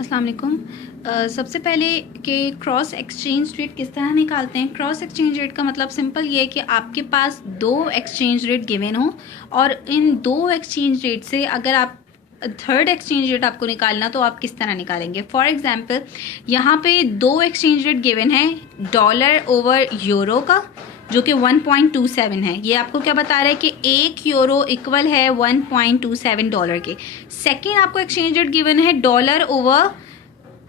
अस्सलाम वालेकुम। सबसे पहले कि क्रॉस एक्सचेंज रेट किस तरह निकालते हैं। क्रॉस एक्सचेंज रेट का मतलब सिंपल ये है कि आपके पास दो एक्सचेंज रेट गिवन हो और इन दो एक्सचेंज रेट से अगर आप थर्ड एक्सचेंज रेट आपको निकालना तो आप किस तरह निकालेंगे। फॉर एग्जांपल यहाँ पे दो एक्सचेंज रेट गिवन है डॉलर ओवर यूरो का जो कि 1.27 है। ये आपको क्या बता रहा है कि एक यूरो इक्वल है 1.27 डॉलर के। सेकेंड आपको एक्सचेंज रेट गिवन है डॉलर ओवर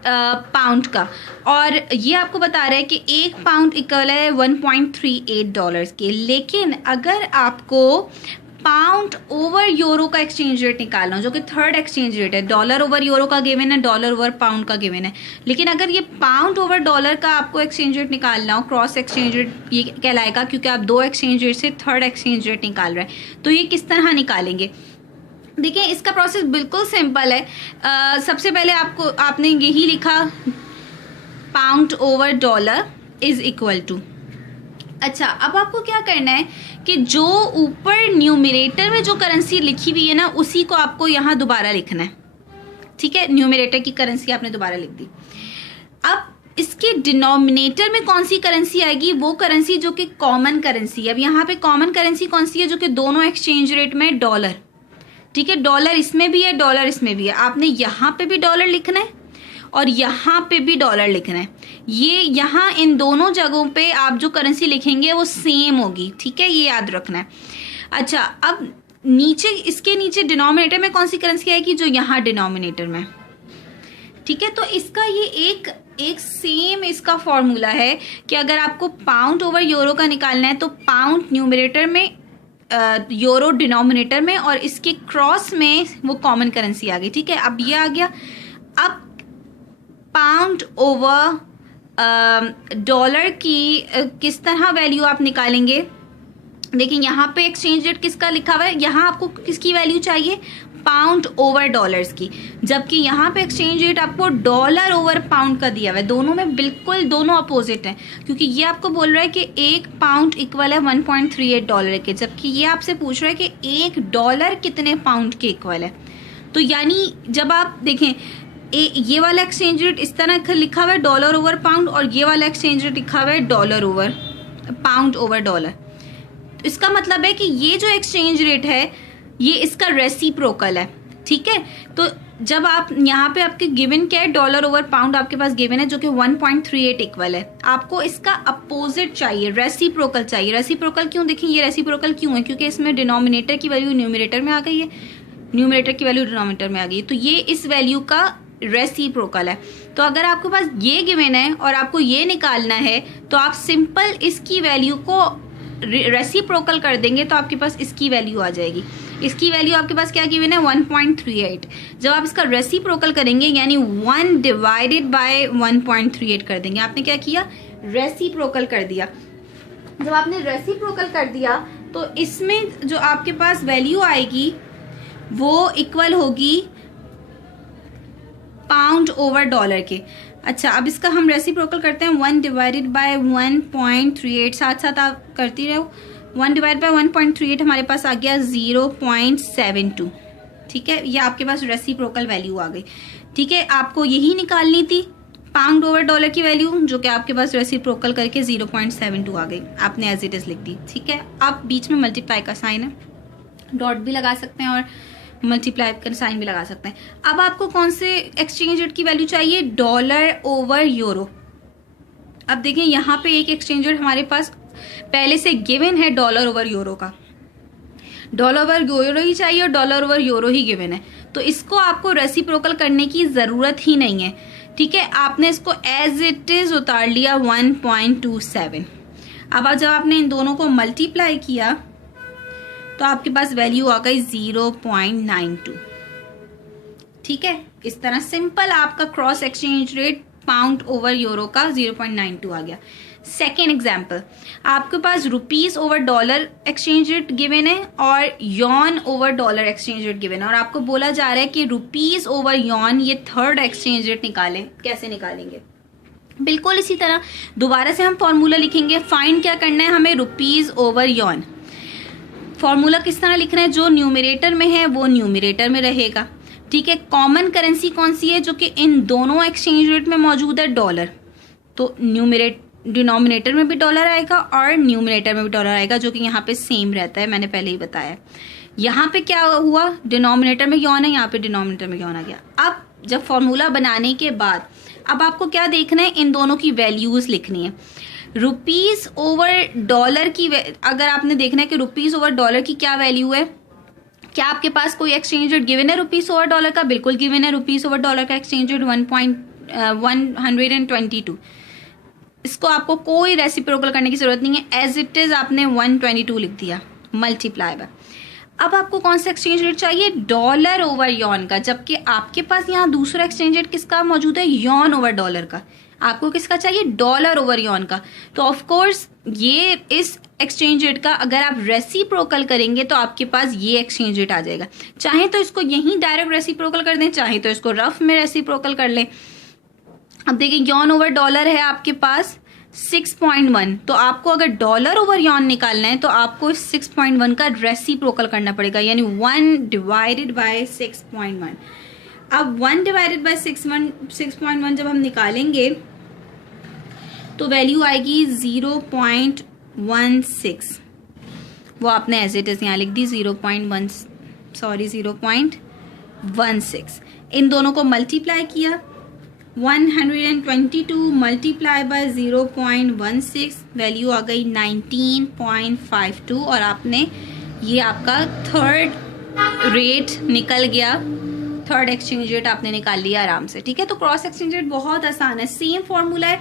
पाउंड का और ये आपको बता रहा है कि एक पाउंड इक्वल है 1.38 डॉलर्स के। लेकिन अगर आपको पाउंड ओवर यूरो का एक्सचेंज रेट निकालना हो जो कि थर्ड एक्सचेंज रेट है, डॉलर ओवर यूरो का गिवन है, डॉलर ओवर पाउंड का गिवन है, लेकिन अगर ये पाउंड ओवर डॉलर का आपको एक्सचेंज रेट निकालना हो, क्रॉस एक्सचेंज रेट ये कहलाएगा क्योंकि आप दो एक्सचेंज रेट से थर्ड एक्सचेंज रेट निकाल रहे हैं। तो ये किस तरह निकालेंगे, देखिए इसका प्रोसेस बिल्कुल सिंपल है। सबसे पहले आपने यही लिखा pound over dollar is equal to. अच्छा, अब आपको क्या करना है कि जो ऊपर न्यूमरेटर में जो करेंसी लिखी हुई है ना उसी को आपको यहाँ दोबारा लिखना है। ठीक है, न्यूमरेटर की करेंसी आपने दोबारा लिख दी। अब इसके डिनोमिनेटर में कौन सी करेंसी आएगी, वो करेंसी जो कि कॉमन करेंसी है। अब यहाँ पे कॉमन करेंसी कौन सी है, जो कि दोनों एक्सचेंज रेट में डॉलर। ठीक है, डॉलर इसमें भी है, डॉलर इसमें भी है। आपने यहाँ पे भी डॉलर लिखना है और यहाँ पे भी डॉलर लिखना है। ये यहाँ इन दोनों जगहों पे आप जो करेंसी लिखेंगे वो सेम होगी। ठीक है, ये याद रखना है। अच्छा, अब नीचे इसके नीचे डिनोमिनेटर में कौन सी करेंसी आएगी, जो यहाँ डिनोमिनेटर में। ठीक है, तो इसका ये एक सेम इसका फॉर्मूला है कि अगर आपको पाउंड ओवर यूरो का निकालना है तो पाउंड न्यूमरेटर में, यूरो डिनोमिनेटर में और इसके क्रॉस में वो कॉमन करेंसी आ गई। ठीक है, अब ये आ गया। अब पाउंड ओवर डॉलर की किस तरह वैल्यू आप निकालेंगे। देखिए यहाँ पे एक्सचेंज रेट किसका लिखा हुआ है, यहाँ आपको किसकी वैल्यू चाहिए, पाउंड ओवर डॉलर्स की, जबकि यहाँ पे एक्सचेंज रेट आपको डॉलर ओवर पाउंड का दिया हुआ है। दोनों में बिल्कुल दोनों अपोजिट हैं क्योंकि ये आपको बोल रहा है कि एक पाउंड इक्वल है 1.38 डॉलर के, जबकि ये आपसे पूछ रहा है कि एक डॉलर कितने पाउंड के इक्वल है। तो यानी जब आप देखें ये वाला एक्सचेंज रेट इस तरह लिखा हुआ है डॉलर ओवर पाउंड और ये वाला एक्सचेंज रेट लिखा हुआ है dollar over pound over dollar. तो इसका मतलब है कि ये जो एक्सचेंज रेट है ये इसका रेसिप्रोकल है। ठीक है, तो जब आप यहाँ पे आपके गिवन क्या है, डॉलर ओवर पाउंड आपके पास गिवन है जो कि 1.38 इक्वल है। आपको इसका अपोजिट चाहिए, रेसिप्रोकल चाहिए। रेसिप्रोकल क्यों, देखिए ये रेसिप्रोकल क्यों है, क्योंकि इसमें डिनोमिनेटर की वैल्यू न्यूमरेटर में आ गई है, न्यूमरेटर की वैल्यू डिनोमिनेटर में आ गई है, तो ये इस वैल्यू का रेसिप्रोकल है। तो अगर आपके पास ये गिवन है और आपको ये निकालना है तो आप सिंपल इसकी वैल्यू को रेसिप्रोकल कर देंगे तो आपके पास इसकी वैल्यू आ जाएगी। इसकी वैल्यू आपके पास क्या गिवन है, 1.38। जब आप इसका रेसिप्रोकल करेंगे यानी 1 डिवाइडेड बाय 1.38 कर देंगे। आपने क्या किया, रेसिप्रोकल कर दिया। जब आपने रेसिप्रोकल कर दिया तो इसमें जो आपके पास वैल्यू आएगी वो इक्वल होगी पाउंड ओवर डॉलर के। अच्छा, अब इसका हम रेसिप्रोकल करते हैं। 1 डिवाइडेड बाय 1.38, साथ साथ आप करती रहो। 1 डिवाइड बाय 1.38 हमारे पास आ गया 0.72। ठीक है, ये आपके पास रेसिप्रोकल वैल्यू आ गई। ठीक है, आपको यही निकालनी थी पाउंड ओवर डॉलर की वैल्यू जो कि आपके पास रेसिप्रोकल करके 0.72 आ गई। आपने एज इट इज लिख दी। ठीक है, अब बीच में मल्टीप्लाई का साइन है, डॉट भी लगा सकते हैं और मल्टीप्लाई का साइन भी लगा सकते हैं। अब आपको कौन से एक्सचेंज रेट की वैल्यू चाहिए, डॉलर ओवर यूरो। अब देखें यहाँ पे एक एक्सचेंज रेट हमारे पास पहले से गिवन है डॉलर ओवर यूरो का, डॉलर ओवर यूरो ही चाहिए और डॉलर ओवर यूरो ही गिवन है, तो इसको आपको रेसिप्रोकल करने की जरूरत ही नहीं है। ठीक है, आपने इसको एज इट इज उतार लिया 1.27। अब जब आपने इन दोनों को मल्टीप्लाई किया तो आपके पास वैल्यू आ गई 0.92। ठीक है, इस तरह सिंपल आपका cross exchange rate pound over euro का 0.92 आ गया। सेकेंड एग्जाम्पल, आपके पास rupees over dollar exchange rate given है और yen over dollar exchange rate given है और आपको बोला जा रहा है कि रुपीज ओवर यॉन ये थर्ड एक्सचेंज रेट निकालें। कैसे निकालेंगे, बिल्कुल इसी तरह दोबारा से हम फॉर्मूला लिखेंगे। फाइंड क्या करना है हमें, रुपीज ओवर यॉन। फॉर्मूला किस तरह लिखना है, जो न्यूमरेटर में है वो न्यूमरेटर में रहेगा, ठीक है। कॉमन करेंसी कौन सी है जो कि इन दोनों एक्सचेंज रेट में मौजूद है? डॉलर। तो डिनोमिनेटर में भी डॉलर आएगा और न्यूमिनेटर में भी डॉलर आएगा, जो कि यहाँ पे सेम रहता है, मैंने पहले ही बताया। यहाँ पे क्या हुआ, डिनोमिनेटर में यौन है, यहाँ पे डिनोमिनेटर में यौन आ गया। अब जब फॉर्मूला बनाने के बाद अब आपको क्या देखना है, इन दोनों की वैल्यूज लिखनी है। रुपीज ओवर डॉलर की, अगर आपने देखना है कि रुपीज ओवर डॉलर की क्या वैल्यू है, क्या आपके पास कोई एक्सचेंज रेट गिवन है रुपीज ओवर डॉलर का? बिल्कुल गिवन है। रुपीज ओवर डॉलर का एक्सचेंज रेट 122। इसको आपको कोई रेसिप्रोकल करने की जरूरत नहीं है, एज इट इज आपने 122 लिख दिया, मल्टीप्लाई बाय। अब आपको कौन सा एक्सचेंज रेट चाहिए? डॉलर ओवर यॉन का, जबकि आपके पास यहाँ दूसरा एक्सचेंज रेट किसका मौजूद है? यॉन ओवर डॉलर का। आपको किसका चाहिए? डॉलर ओवर यॉन का। तो ऑफ कोर्स ये इस एक्सचेंज रेट का अगर आप रेसिप्रोकल करेंगे तो आपके पास ये एक्सचेंज रेट आ जाएगा। चाहे तो इसको यहीं डायरेक्ट रेसिप्रोकल कर दें, चाहे तो इसको रफ में रेसिप्रोकल कर लें। अब देखिए यॉन ओवर डॉलर है आपके पास 6.1, तो आपको अगर डॉलर ओवर यॉन निकालना है तो आपको 6.1 का रेसिप्रोकल करना पड़ेगा, यानी 1 डिवाइडेड बाय 6.1। अब 1 डिवाइडेड बाय 6.1 जब हम निकालेंगे तो वैल्यू आएगी 0.16। वो आपने एज इट इज यहाँ लिख दी 0.16। इन दोनों को मल्टीप्लाई किया, 122 मल्टीप्लाई बाय 0.16, वैल्यू आ गई 19.52 और आपने ये आपका थर्ड रेट निकल गया, थर्ड एक्सचेंज रेट आपने निकाल लिया आराम से। ठीक है, तो क्रॉस एक्सचेंज रेट बहुत आसान है, सेम फॉर्मूला है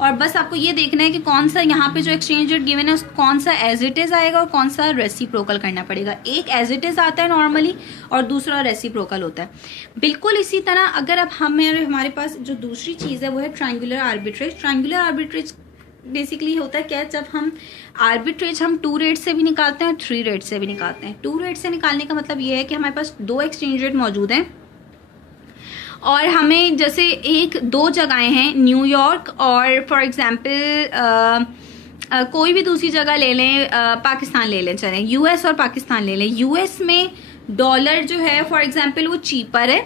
और बस आपको ये देखना है कि कौन सा यहाँ पे जो एक्सचेंज रेट गिवन है कौन सा एज इट इज आएगा और कौन सा रेसिप्रोकल करना पड़ेगा। एक एज इट इज आता है नॉर्मली और दूसरा रेसिप्रोकल होता है। बिल्कुल इसी तरह अगर अब हमारे पास जो दूसरी चीज़ है वो है triangular arbitrage. Triangular arbitrage basically होता है क्या, जब हम आर्बिट्रेज हम 2 रेट से भी निकालते हैं, 3 रेट से भी निकालते हैं। 2 रेट से निकालने का मतलब ये है कि हमारे पास 2 एक्सचेंज रेट मौजूद हैं और हमें जैसे 1-2 जगहें हैं, न्यूयॉर्क और फॉर एग्जांपल कोई भी दूसरी जगह ले लें, पाकिस्तान ले लें, चलें यूएस और पाकिस्तान ले लें। यूएस में डॉलर जो है फॉर एग्जांपल वो चीपर है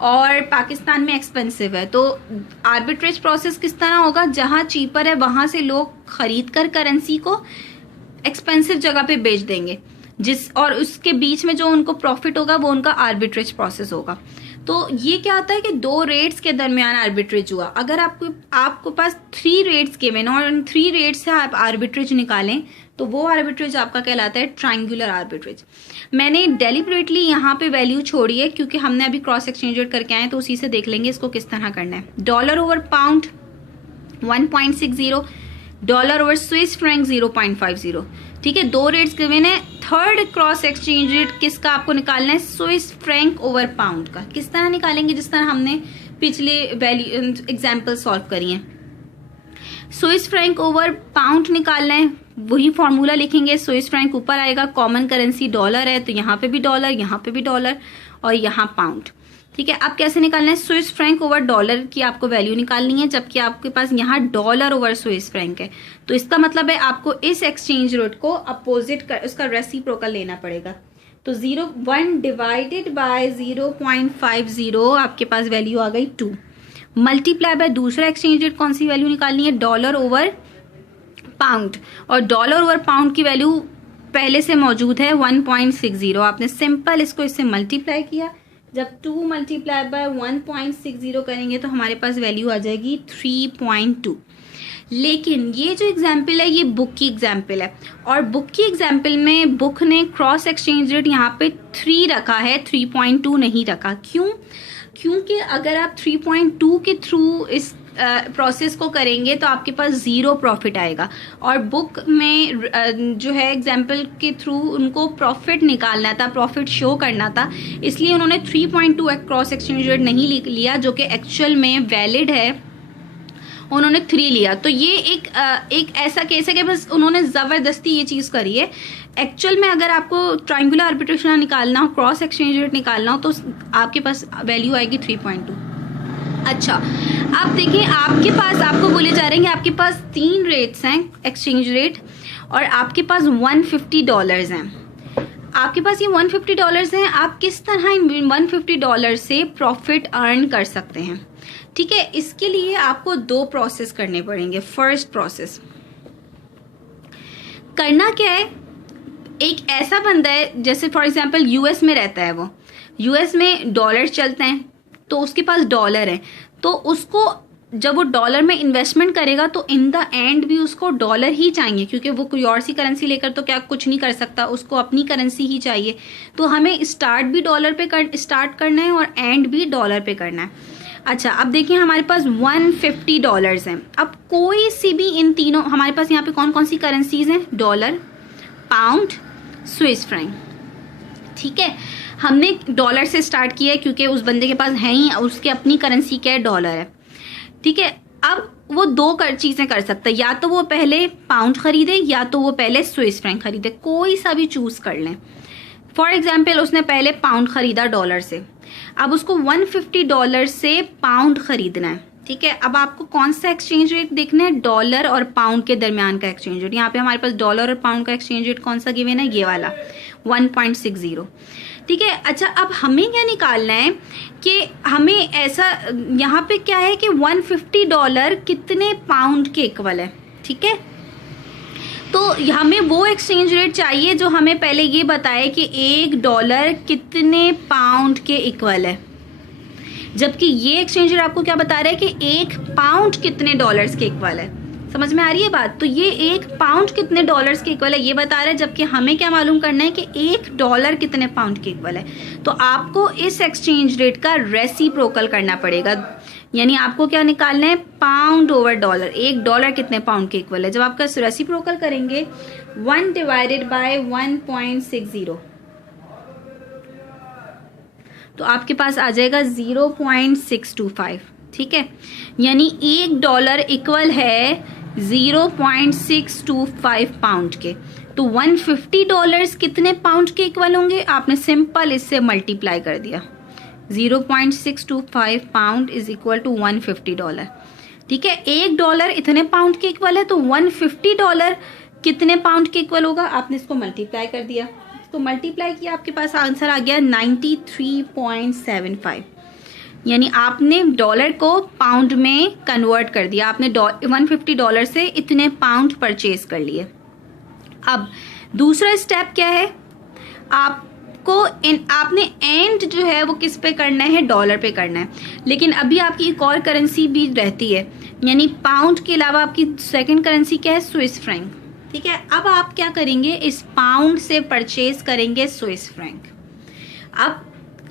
और पाकिस्तान में एक्सपेंसिव है, तो आर्बिट्रेज प्रोसेस किस तरह होगा, जहां चीपर है वहां से लोग खरीद कर करेंसी को एक्सपेंसिव जगह पे बेच देंगे, और उसके बीच में जो उनको प्रॉफिट होगा वो उनका आर्बिट्रेज प्रोसेस होगा। तो ये क्या होता है कि 2 रेट्स के दरमियान आर्बिट्रेज हुआ। अगर आपको पास 3 रेट्स गिवन और उन 3 रेट्स से आप आर्बिट्रेज निकालें तो वो आर्बिट्रेज आपका कहलाता है ट्रायंगुलर आर्बिट्रेज। मैंने डेलिबरेटली यहाँ पे वैल्यू छोड़ी है क्योंकि हमने अभी क्रॉस एक्सचेंज रेट करके आए तो उसी से देख लेंगे इसको किस तरह करना है। Dollar over pound 1.60, dollar over Swiss franc 0.50। ठीक है, 2 रेट्स गिवन है। थर्ड क्रॉस एक्सचेंज रेट किसका आपको निकालना है, स्विस फ्रैंक ओवर पाउंड का। किस तरह निकालेंगे, जिस तरह हमने पिछले एग्जाम्पल सॉल्व करी है। स्विस फ्रैंक ओवर पाउंड निकालना है, वही फॉर्मूला लिखेंगे। स्विस फ्रैंक ऊपर आएगा, कॉमन करेंसी डॉलर है तो यहाँ पे भी डॉलर, यहाँ पे भी डॉलर और यहाँ पाउंड। ठीक है, अब कैसे निकालना है, स्विस फ्रैंक ओवर डॉलर की आपको वैल्यू निकालनी है, जबकि आपके पास यहाँ डॉलर ओवर स्विस फ्रैंक है। तो इसका मतलब है आपको इस एक्सचेंज रेट को अपोजिट कर उसका रेसिप्रोकल लेना पड़ेगा। तो 1 डिवाइडेड बाय 0.50 आपके पास वैल्यू आ गई 2, मल्टीप्लाई बाय दूसरा एक्सचेंज रेट कौन सी वैल्यू निकालनी है, डॉलर ओवर पाउंड, और डॉलर ओवर पाउंड की वैल्यू पहले से मौजूद है 1.60। आपने सिंपल इसको इससे मल्टीप्लाई किया, जब 2 मल्टीप्लाई बाय 1.60 करेंगे तो हमारे पास वैल्यू आ जाएगी 3.2। लेकिन ये जो एग्जाम्पल है ये बुक की एग्जाम्पल है और बुक की एग्जाम्पल में बुक ने क्रॉस एक्सचेंज रेट यहाँ पे 3 रखा है, 3.2 नहीं रखा। क्यों? क्योंकि अगर आप 3.2 के थ्रू इस प्रोसेस को करेंगे तो आपके पास 0 प्रॉफिट आएगा और बुक में जो है एग्जाम्पल के थ्रू उनको प्रॉफिट निकालना था, प्रॉफिट शो करना था, इसलिए उन्होंने 3.2 क्रॉस एक्सचेंज रेट नहीं लिया जो कि एक्चुअल में वैलिड है, उन्होंने 3 लिया। तो ये एक ऐसा केस है कि बस उन्होंने ज़बरदस्ती ये चीज़ करी है। एक्चुअल में अगर आपको ट्रायंगुलर आर्बिट्रेशन निकालना हो, क्रॉस एक्सचेंज रेट निकालना हो तो आपके पास वैल्यू आएगी 3.2। अच्छा, अब देखिए आपको बोले जा रहे हैं कि आपके पास 3 रेट्स हैं एक्सचेंज रेट और आपके पास $150 हैं। आपके पास ये $150 हैं, आप किस तरह इन $150 से प्रॉफिट अर्न कर सकते हैं। ठीक है, इसके लिए आपको 2 प्रोसेस करने पड़ेंगे। फर्स्ट प्रोसेस करना क्या है, एक ऐसा बंदा है जैसे फॉर एग्जांपल यूएस में रहता है, वो यूएस में डॉलर चलते हैं, तो उसके पास डॉलर है, तो उसको जब वो डॉलर में इन्वेस्टमेंट करेगा तो इन द एंड भी उसको डॉलर ही चाहिए, क्योंकि वो कोई और सी करेंसी लेकर तो क्या कुछ नहीं कर सकता, उसको अपनी करेंसी ही चाहिए। तो हमें स्टार्ट भी डॉलर पे स्टार्ट करना है और एंड भी डॉलर पे करना है। अच्छा, अब देखिए हमारे पास $150 हैं। अब कोई सी भी इन तीनों, हमारे पास यहाँ पे कौन कौन सी करेंसीज हैं, डॉलर, पाउंड, स्विस फ्रैंक। ठीक है, हमने डॉलर से स्टार्ट किया है क्योंकि उस बंदे के पास है ही, उसकी अपनी करेंसी क्या है, डॉलर है। ठीक है, अब वो 2 चीजें कर सकता है, या तो वो पहले पाउंड खरीदे या तो वो पहले स्विस फ्रैंक खरीदे, कोई सा भी चूज कर लें। फॉर एग्जाम्पल उसने पहले पाउंड खरीदा डॉलर से, अब उसको $150 से पाउंड खरीदना है। ठीक है, अब आपको कौन सा एक्सचेंज रेट देखना है, डॉलर और पाउंड के दरमियान का एक्सचेंज रेट। यहाँ पे हमारे पास डॉलर और पाउंड का एक्सचेंज रेट कौन सा गिवन है, ये वाला 1.60। ठीक है, अच्छा अब हमें क्या निकालना है कि हमें ऐसा, यहाँ पे क्या है कि $150 कितने पाउंड के इक्वल है। ठीक है, तो हमें वो एक्सचेंज रेट चाहिए जो हमें पहले ये बताए कि $1 कितने पाउंड के इक्वल है, जबकि ये एक्सचेंज रेट आपको क्या बता रहा है कि 1 पाउंड कितने डॉलर्स के इक्वल है। समझ में आ रही है बात? तो ये 1 पाउंड कितने डॉलर्स के इक्वल है ये बता रहा है, जबकि हमें क्या मालूम करना है कि $1 कितने पाउंड के इक्वल है। तो आपको इस एक्सचेंज रेट का रेसिप्रोकल करना पड़ेगा, यानी आपको क्या निकालना है, पाउंड ओवर डॉलर। $1 कितने पाउंड के इक्वल है। जब आपका रेसिप्रोकल करेंगे 1 डिवाइडेड बाय 1.60, तो आपके पास आ जाएगा 0.625। ठीक है, यानी $1 इक्वल है 0.625 पाउंड के। तो $150 कितने पाउंड के इक्वल होंगे, आपने सिंपल इससे मल्टीप्लाई कर दिया। 0.625 पाउंड इज इक्वल टू $150। ठीक है, $1 इतने पाउंड के इक्वल है, तो $150 कितने पाउंड के इक्वल होगा, आपने इसको मल्टीप्लाई कर दिया। तो मल्टीप्लाई किया, आपके पास आंसर आ गया 93.75, यानी आपने डॉलर को पाउंड में कन्वर्ट कर दिया। आपने $150 से इतने पाउंड परचेज कर लिए। अब दूसरा स्टेप क्या है, आपने एंड जो है वो किस पे करना है, डॉलर पे करना है। लेकिन अभी आपकी एक और करेंसी भी रहती है, यानी पाउंड के अलावा आपकी सेकंड करेंसी क्या है, स्विस फ्रैंक। ठीक है, अब आप क्या करेंगे, इस पाउंड से परचेज करेंगे स्विस फ्रैंक। अब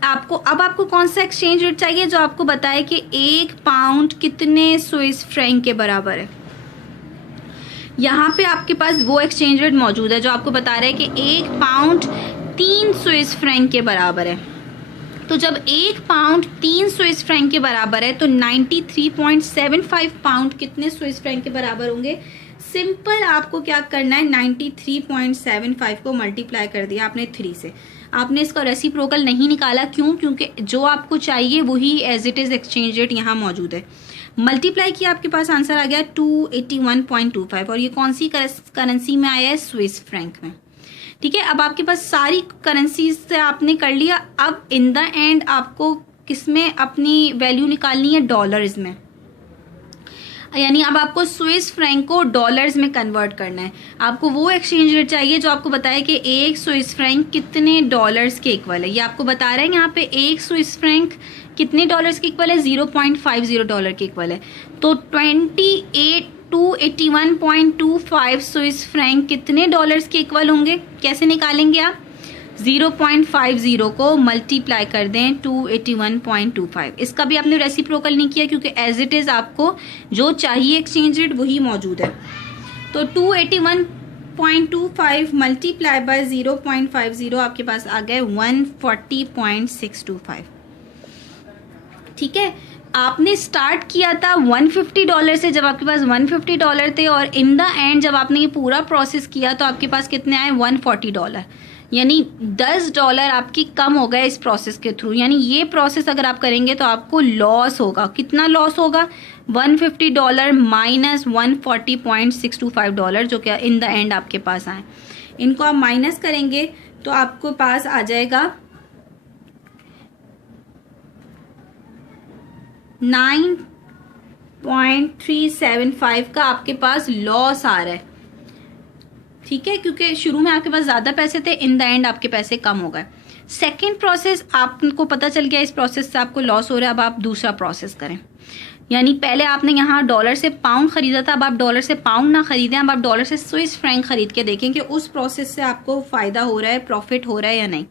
आपको कौन सा एक्सचेंज रेट चाहिए जो आपको बताए कि 1 पाउंड कितने स्विस फ्रैंक के बराबर है। यहाँ पे आपके पास वो एक्सचेंज रेट मौजूद है जो आपको बता रहा है कि 1 पाउंड 3 स्विस फ्रैंक के बराबर है। तो जब 1 पाउंड 3 स्विस फ्रैंक के बराबर है तो 93.75 पाउंड कितने स्विस फ्रैंक के बराबर होंगे। सिंपल आपको क्या करना है, 93.75 को मल्टीप्लाई कर दिया आपने 3 से। आपने इसका रेसिप्रोकल नहीं निकाला, क्यों, क्योंकि जो आपको चाहिए वही as it is exchange rate यहाँ मौजूद है। मल्टीप्लाई किया, आपके पास आंसर आ गया 281.25, और ये कौन सी करेंसी में आया है, स्विस फ्रैंक में। ठीक है, अब आपके पास सारी करेंसीज से आपने कर लिया। अब इन द एंड आपको किसमें अपनी वैल्यू निकालनी है, डॉलर्स में, यानी अब आपको स्विस फ्रैंक को डॉलर्स में कन्वर्ट करना है। आपको वो एक्सचेंज रेट चाहिए जो आपको बताए कि 1 स्विस फ्रैंक कितने डॉलर्स के इक्वल है। ये आपको बता रहे हैं यहाँ पे 1 स्विस फ्रैंक कितने डॉलर्स के इक्वल है, $0.50 के इक्वल है। तो 281.25 स्विस फ्रैंक कितने डॉलर्स के इक्वल होंगे, कैसे निकालेंगे आप, 0.50 को मल्टीप्लाई कर दें 281.25। इसका भी आपने रेसिप्रोकल नहीं किया क्योंकि एज इट इज आपको जो चाहिए एक्सचेंज रेट वही मौजूद है। तो 281.25 मल्टीप्लाई बाय 0.50 आपके पास आ गए 140.625। ठीक है, आपने स्टार्ट किया था $150 से, जब आपके पास $150 थे, और इन द एंड जब आपने ये पूरा प्रोसेस किया तो आपके पास कितने आए, $140, यानी $10 आपकी कम हो गए इस प्रोसेस के थ्रू। यानी ये प्रोसेस अगर आप करेंगे तो आपको लॉस होगा। कितना लॉस होगा, $150 माइनस $140.625 जो क्या इन द एंड आपके पास आए। इनको आप माइनस करेंगे तो आपको पास आ जाएगा 9.375 का आपके पास लॉस आ रहा है, ठीक है, क्योंकि शुरू में आपके पास ज़्यादा पैसे थे, इन द एंड आपके पैसे कम हो गए। सेकेंड प्रोसेस आपको पता चल गया इस प्रोसेस से आपको लॉस हो रहा है, अब आप दूसरा प्रोसेस करें। यानी पहले आपने यहाँ डॉलर से पाउंड खरीदा था, अब आप डॉलर से पाउंड ना खरीदें, अब आप डॉलर से स्विस फ्रैंक खरीद के देखें कि उस प्रोसेस से आपको फ़ायदा हो रहा है, प्रॉफिट हो रहा है या नहीं।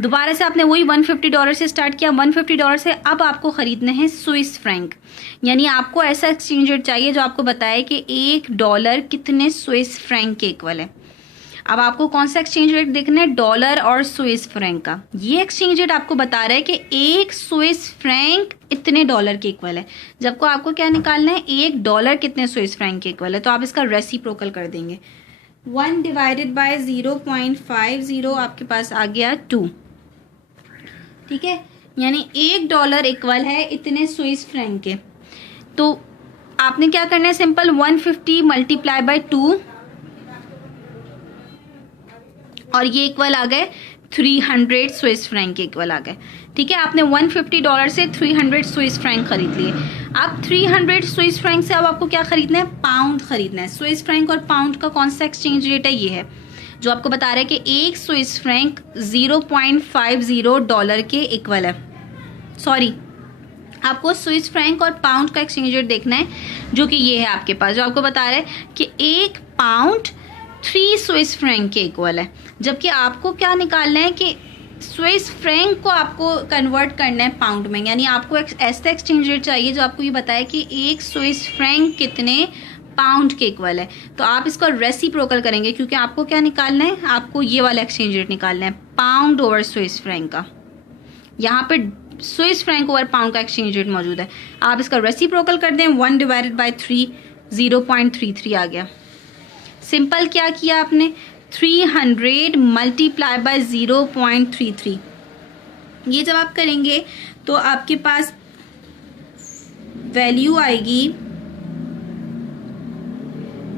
दोबारा से आपने वही $150 से स्टार्ट किया, $150 से अब आपको खरीदने हैं स्विस फ्रैंक। यानी आपको ऐसा एक्सचेंज रेट चाहिए जो आपको बताए कि $1 कितने स्विस फ्रैंक के इक्वल है। अब आपको कौन सा एक्सचेंज रेट देखना है, डॉलर और स्विस फ्रैंक का। ये एक्सचेंज रेट आपको बता रहा है कि एक स्विस फ्रैंक इतने डॉलर के इक्वल है, जबको आपको क्या निकालना है, $1 कितने स्विस फ्रैंक के इक्वल है। तो आप इसका रेसिप्रोकल कर देंगे, 1 डिवाइडेड बाय 0.50 आपके पास आ गया 2, ठीक है। यानी $1 इक्वल है इतने स्विस फ्रैंक के। तो आपने क्या करना है, सिंपल 150 मल्टीप्लाई बाय 2 और ये इक्वल आ गए 300 स्विस फ्रैंक के इक्वल आ गए, ठीक है। आपने $150 से 300 स्विस फ्रैंक खरीद लिए। अब 300 स्विस फ्रैंक से अब आपको क्या खरीदना है, पाउंड खरीदना है। स्विस फ्रैंक और पाउंड का कौन सा एक्सचेंज रेट है, ये है जो आपको बता रहा है कि एक स्विस फ्रैंक $0.50 के इक्वल है। सॉरी, आपको स्विस फ्रैंक और पाउंड का एक्सचेंज रेट देखना है, जो कि ये है आपके पास, जो आपको बता रहा है कि एक पाउंड 3 स्विस फ्रैंक के इक्वल है। जबकि आपको क्या निकालना है कि स्विस फ्रैंक को आपको कन्वर्ट करना है पाउंड में। यानी आपको ऐसा एक्सचेंज रेट चाहिए जो आपको ये बताए कि एक स्विस फ्रैंक कितने पाउंड के इक्वल है। तो आप इसको रेसिप्रोकल करेंगे, क्योंकि आपको क्या निकालना है, आपको ये वाला एक्सचेंज रेट निकालना है, पाउंड ओवर स्विस फ्रैंक का। यहाँ पे स्विस फ्रैंक ओवर पाउंड का एक्सचेंज रेट मौजूद है। आप इसका रेसिप्रोकल कर दें, 1 डिवाइडेड बाय 3 0.33 आ गया। सिंपल क्या किया आपने, 300 मल्टीप्लाई बाय 0.33। ये जब आप करेंगे तो आपके पास वैल्यू आएगी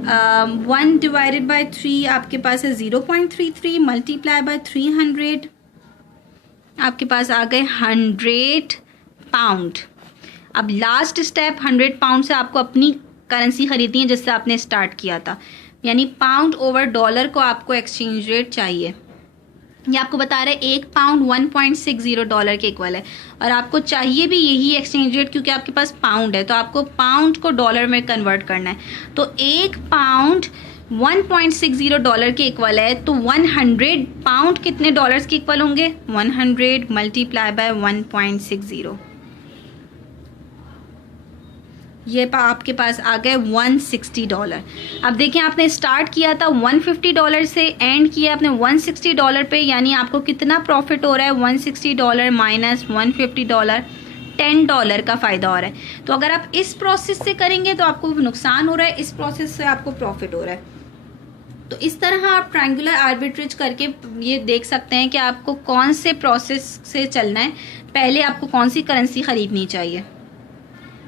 1 डिवाइडेड बाय 3 आपके पास है 0.33 मल्टीप्लाई बाय 300 आपके पास आ गए 100 पाउंड। अब लास्ट स्टेप 100 पाउंड से आपको अपनी करेंसी खरीदनी है जिससे आपने स्टार्ट किया था, यानी पाउंड ओवर डॉलर को आपको एक्सचेंज रेट चाहिए। ये आपको बता रहे हैं एक पाउंड $1.60 के इक्वल है, और आपको चाहिए भी यही एक्सचेंज रेट क्योंकि आपके पास पाउंड है, तो आपको पाउंड को डॉलर में कन्वर्ट करना है। तो एक पाउंड $1.60 के इक्वल है, तो 100 पाउंड कितने डॉलर्स के इक्वल होंगे, 100 मल्टीप्लाई बाय 1.60। ये आपके पास आ गए $160। अब देखें, आपने स्टार्ट किया था $150 से, एंड किया आपने $160 पे, यानी आपको कितना प्रॉफिट हो रहा है, $160 माइनस $150, $10 का फ़ायदा हो रहा है। तो अगर आप इस प्रोसेस से करेंगे तो आपको नुकसान हो रहा है, इस प्रोसेस से आपको प्रॉफिट हो रहा है। तो इस तरह आप ट्रायंगुलर आर्बिट्रेज करके ये देख सकते हैं कि आपको कौन से प्रोसेस से चलना है, पहले आपको कौन सी करेंसी ख़रीदनी चाहिए।